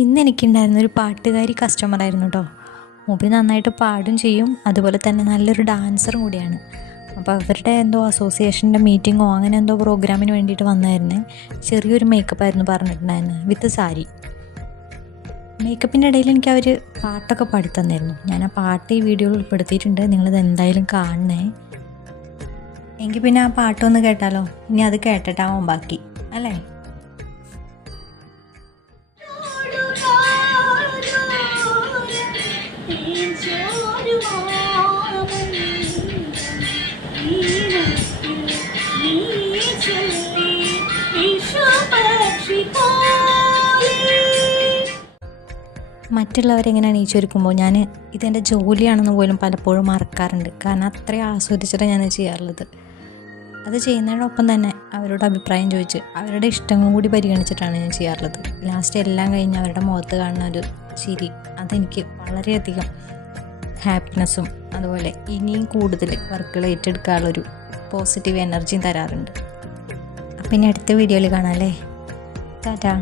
ഇന്ന് എനിക്കുണ്ടായിരുന്നൊരു പാട്ടുകാരി കസ്റ്റമറായിരുന്നു കേട്ടോ. മൂപ്പര് നന്നായിട്ട് പാടും ചെയ്യും, അതുപോലെ തന്നെ നല്ലൊരു ഡാൻസറും കൂടിയാണ്. അപ്പോൾ അവരുടെ എന്തോ അസോസിയേഷൻ്റെ മീറ്റിങ്ങോ അങ്ങനെ എന്തോ പ്രോഗ്രാമിന് വേണ്ടിയിട്ട് വന്നായിരുന്നേ. ചെറിയൊരു മേക്കപ്പായിരുന്നു പറഞ്ഞിട്ടുണ്ടായിരുന്നത്, വിത്ത് സാരി. മേക്കപ്പിൻ്റെ ഇടയിൽ എനിക്ക് അവർ പാട്ടൊക്കെ പാടിത്തന്നായിരുന്നു. ഞാൻ ആ പാട്ട് ഈ വീഡിയോയിൽ ഉൾപ്പെടുത്തിയിട്ടുണ്ട്, നിങ്ങളിത് എന്തായാലും കാണണേ. എങ്കിൽ പിന്നെ ആ പാട്ടൊന്ന് കേട്ടാലോ? ഇനി അത് കേട്ടിട്ടാവും ബാക്കി, അല്ലേ? മറ്റുള്ളവരെങ്ങനെ എണീച്ചൊരുക്കുമ്പോൾ ഞാൻ ഇതെൻ്റെ ജോലിയാണെന്ന് പോലും പലപ്പോഴും മറക്കാറുണ്ട്. കാരണം അത്രയും ആസ്വദിച്ചിട്ടാണ് ഞാൻ ചെയ്യാറുള്ളത്. അത് ചെയ്യുന്നതിനൊപ്പം തന്നെ അവരോട് അഭിപ്രായം ചോദിച്ച് അവരുടെ ഇഷ്ടങ്ങളും കൂടി പരിഗണിച്ചിട്ടാണ് ഞാൻ ചെയ്യാറുള്ളത്. ലാസ്റ്റ് എല്ലാം കഴിഞ്ഞ് അവരുടെ മുഖത്ത് കാണുന്ന ഒരു ചിരി, അതെനിക്ക് വളരെയധികം ഹാപ്പിനെസ്സും അതുപോലെ ഇനിയും കൂടുതൽ വർക്കുകൾ ഏറ്റെടുക്കാനുള്ളൊരു പോസിറ്റീവ് എനർജിയും തരാറുണ്ട്. അപ്പം ഇനി അടുത്ത വീഡിയോയിൽ കാണാം അല്ലേ? ടാറ്റാ.